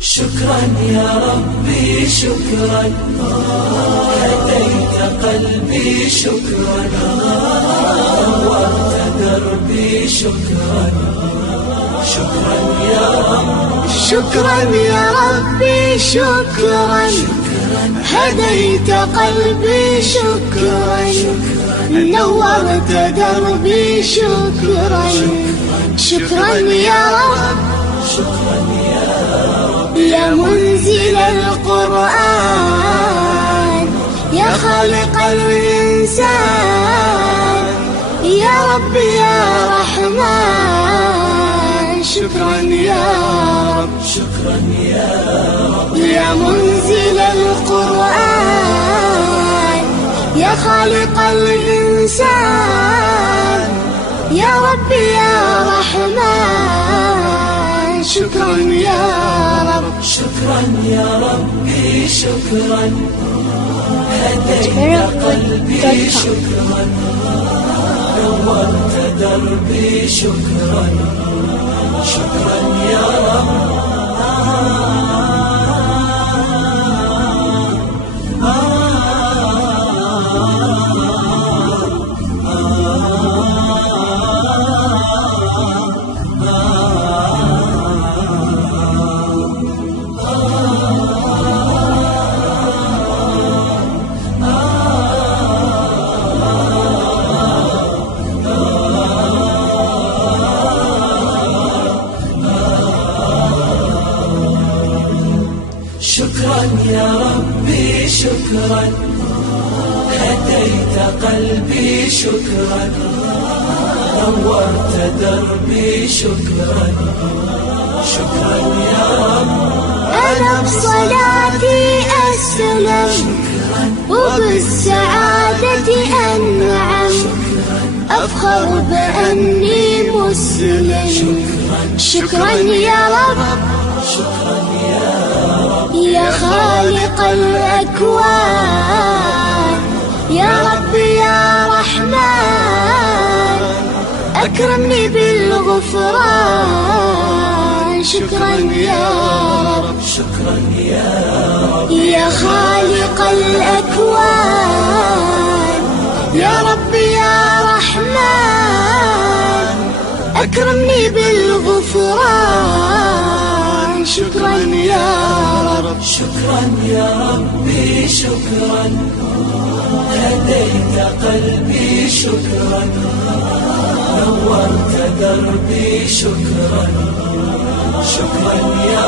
شكرا يا ربي شكرا، هديت قلبي شكرا، نورت دربي شكرا. شكرا يا رب، شكرا يا ربي شكرا، هديت قلبي شكرا، نورت دربي شكرا. شكرا يا رب، شكرا يا رب، يا منزل القرآن، يا خالق الإنسان، يا رب يا رحمن. شكرا يا رب، شكرا يا رب، يا منزل القرآن، يا خالق الإنسان، يا رب يا رحمن. شكرا يا رب، شكرا يا ربي شكرا، هديت قلبي شكرا، نورت دربي شكرا. شكرا يا رب، شكرا يا ربي شكرا، هديت قلبي شكرا، نورت دربي شكرا. شكرا يا رب، أنا بصلاتي أسلم، وبالسعادة أنعم، أفخر بأني مسلم. شكرا يا رب، شكرا يا رب، يا خالق الأكوان، يا رب يا رحمن، أكرمني بالغفران. شكرا يا رب، شكرا يا رب، يا خالق الأكوان، يا رب يا رحمن، أكرمني بالغفران. شكرا يا رب، شكرا يا ربي شكرا، هديت قلبي شكرا، نورت دربي شكرا. شكرا يا